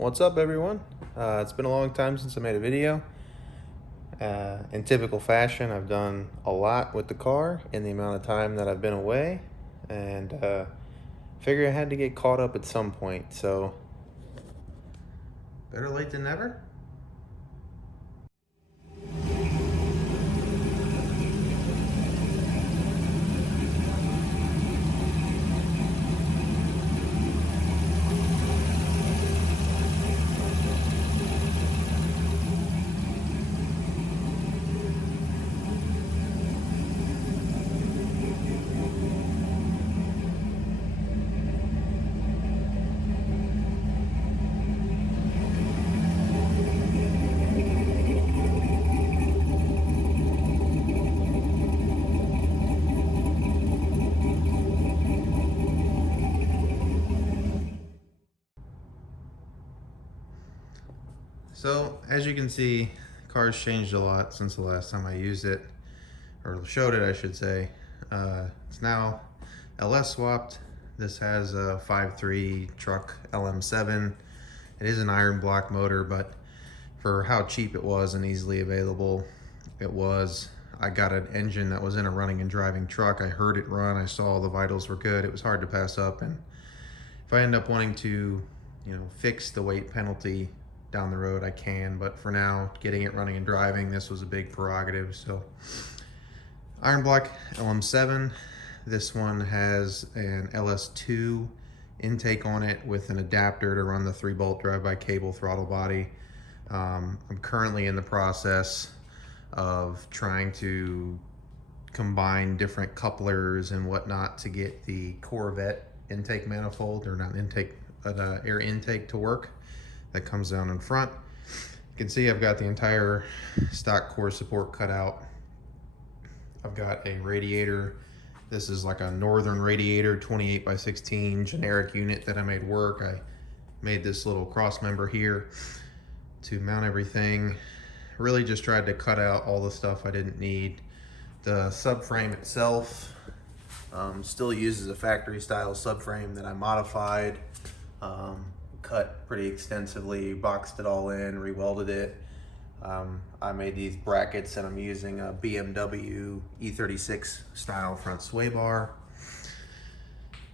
What's up, everyone? It's been a long time since I made a video. In typical fashion, I've done a lot with the car in the amount of time that I've been away, and figured I had to get caught up at some point, so better late than never. So, as you can see, car's changed a lot since the last time I used it, or showed it, I should say. It's now LS swapped. This has a 5.3 truck LM7. It is an iron block motor, but for how cheap it was and easily available it was, I got an engine that was in a running and driving truck. I heard it run, I saw all the vitals were good. It was hard to pass up, and if I end up wanting to, fix the weight penalty down the road, I can, but for now, getting it running and driving, this was a big prerogative. So iron block LM7. This one has an LS2 intake on it with an adapter to run the 3-bolt drive-by cable throttle body. I'm currently in the process of trying to combine different couplers and whatnot to get the Corvette intake manifold, or not intake, but air intake to work. That comes down in front. You can see I've got the entire stock core support cut out. I've got a radiator. This is like a Northern Radiator 28 by 16 generic unit that I made work. I made this little cross member here to mount everything. Really just tried to cut out all the stuff I didn't need. The subframe itself still uses a factory style subframe that I modified. Cut pretty extensively, boxed it all in, re-welded it. I made these brackets, and I'm using a BMW E36 style front sway bar.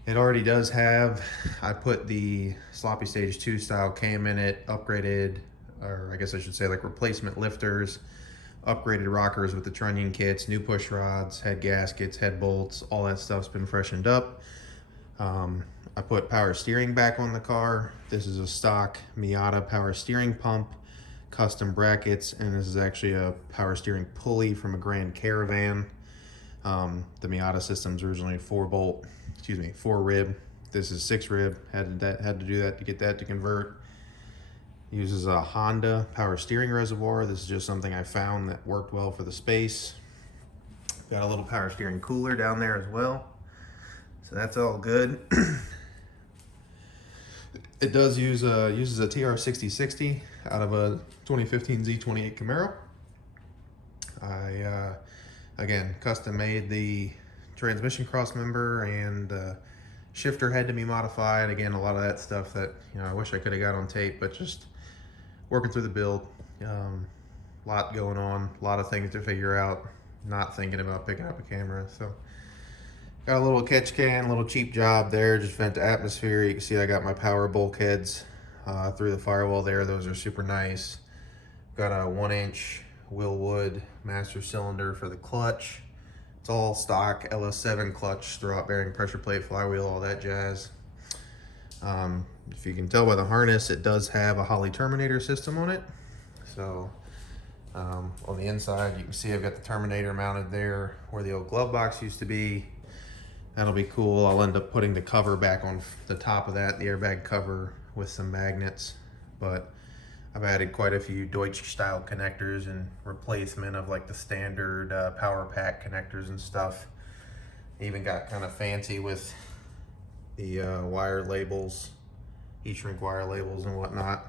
It already does have, I put the sloppy stage 2 style cam in it, upgraded, or I guess I should say like replacement lifters, upgraded rockers with the trunnion kits, new push rods, head gaskets, head bolts, all that stuff's been freshened up. I put power steering back on the car. This is a stock Miata power steering pump, custom brackets, and this is actually a power steering pulley from a Grand Caravan. The Miata system's originally 4 rib. This is 6 rib. Had to do that to get that to convert. Uses a Honda power steering reservoir. This is just something I found that worked well for the space. Got a little power steering cooler down there as well. So that's all good. It does uses a TR6060 out of a 2015 Z28 Camaro. I again custom made the transmission cross member, and shifter had to be modified. Again, a lot of that stuff that I wish I could have got on tape, but just working through the build. Lot going on, a lot of things to figure out. Not thinking about picking up a camera, so. Got a little catch can, little cheap job there, just vent to atmosphere. You can see I got my power bulkheads through the firewall there. Those are super nice. Got a 1-inch Willwood master cylinder for the clutch. It's all stock LS7 clutch, throwout bearing, pressure plate, flywheel, all that jazz. If you can tell by the harness, it does have a Holley Terminator system on it. So on the inside, you can see I've got the Terminator mounted there where the old glove box used to be. That'll be cool. I'll end up putting the cover back on the top of that, the airbag cover, with some magnets. But I've added quite a few Deutsch style connectors in replacement of like the standard power pack connectors and stuff. Even got kind of fancy with the wire labels, heat shrink wire labels and whatnot.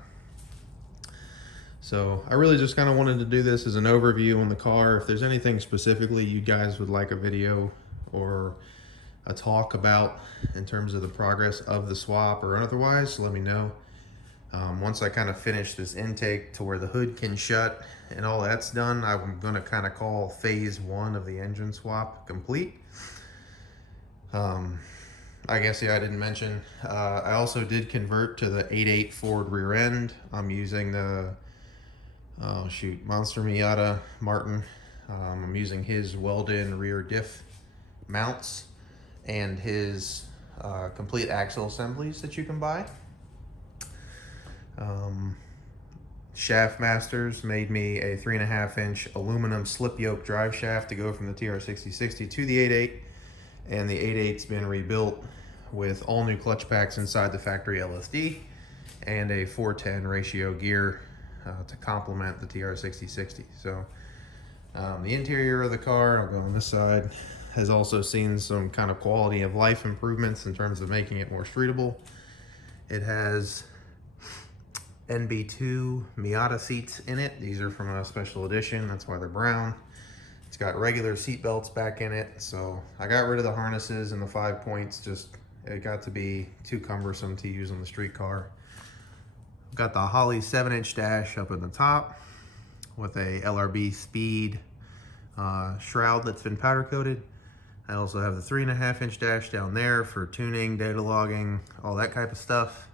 So I really just kind of wanted to do this as an overview on the car. If there's anything specifically you guys would like a video or a talk about in terms of the progress of the swap or otherwise, let me know. Once I kind of finish this intake to where the hood can shut and all that's done, I'm going to kind of call phase 1 of the engine swap complete. I guess, yeah, I didn't mention, I also did convert to the 8.8 Ford rear end. I'm using the, oh shoot, Monster Miata Martin. I'm using his welded rear diff mounts and his complete axle assemblies that you can buy. Shaft Masters made me a 3.5-inch aluminum slip yoke drive shaft to go from the TR6060 to the 8.8, and the 8.8's been rebuilt with all new clutch packs inside the factory LSD and a 4:10 ratio gear to complement the TR6060. So the interior of the car, I'll go on this side, has also seen some kind of quality of life improvements in terms of making it more streetable. It has NB2 Miata seats in it. These are from a special edition, that's why they're brown. It's got regular seat belts back in it, so I got rid of the harnesses and the 5 points. Just it got to be too cumbersome to use on the street car. Got the Holley 7-inch dash up in the top with a LRB Speed shroud that's been powder coated. I also have the 3.5-inch dash down there for tuning, data logging, all that type of stuff.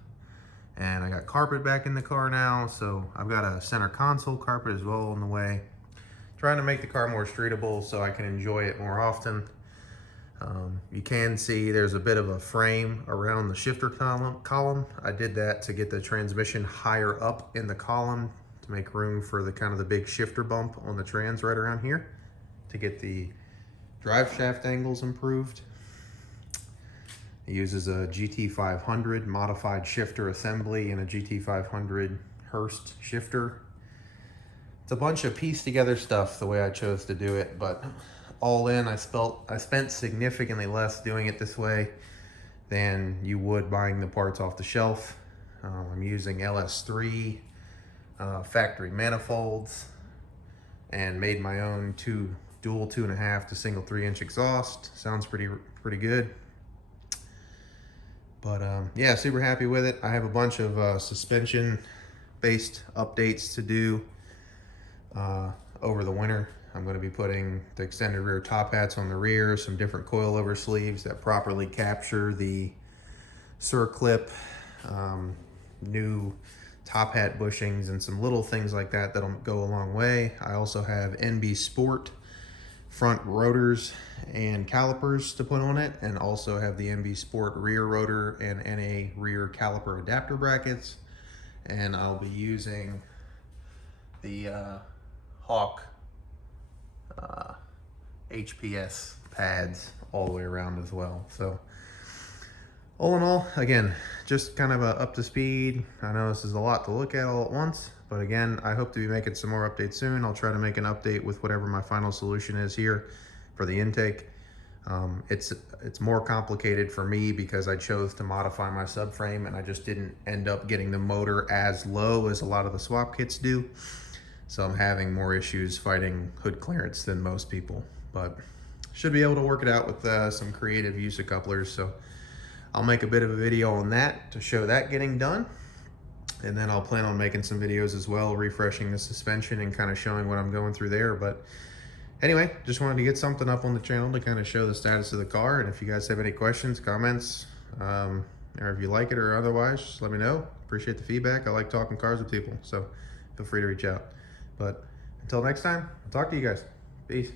And I got carpet back in the car now, so I've got a center console carpet as well on the way. Trying to make the car more streetable so I can enjoy it more often. You can see there's a bit of a frame around the shifter column. I did that to get the transmission higher up in the column to make room for the kind of the big shifter bump on the trans right around here to get the drive shaft angles improved. It uses a GT500 modified shifter assembly and a GT500 Hurst shifter. It's a bunch of pieced together stuff the way I chose to do it, but all in, I spent significantly less doing it this way than you would buying the parts off the shelf. I'm using LS3 factory manifolds and made my own dual 2.5 to single 3-inch exhaust. Sounds pretty good. But yeah, super happy with it. I have a bunch of suspension based updates to do over the winter. I'm going to be putting the extended rear top hats on the rear, some different coilover sleeves that properly capture the circlip, new top hat bushings, and some little things like that that'll go a long way. I also have NB Sport front rotors and calipers to put on it, and also have the NB Sport rear rotor and NA rear caliper adapter brackets. And I'll be using the Hawk HPS pads all the way around as well. So all in all, again, just kind of up to speed. I know this is a lot to look at all at once, but again, I hope to be making some more updates soon. I'll try to make an update with whatever my final solution is here for the intake. It's more complicated for me because I chose to modify my subframe and I just didn't end up getting the motor as low as a lot of the swap kits do. So I'm having more issues fighting hood clearance than most people, but should be able to work it out with some creative use of couplers. So I'll make a bit of a video on that to show that getting done. And then I'll plan on making some videos as well, refreshing the suspension and kind of showing what I'm going through there. But anyway, just wanted to get something up on the channel to kind of show the status of the car. And if you guys have any questions, comments, or if you like it or otherwise, just let me know. Appreciate the feedback. I like talking cars with people, so feel free to reach out. But until next time, I'll talk to you guys. Peace.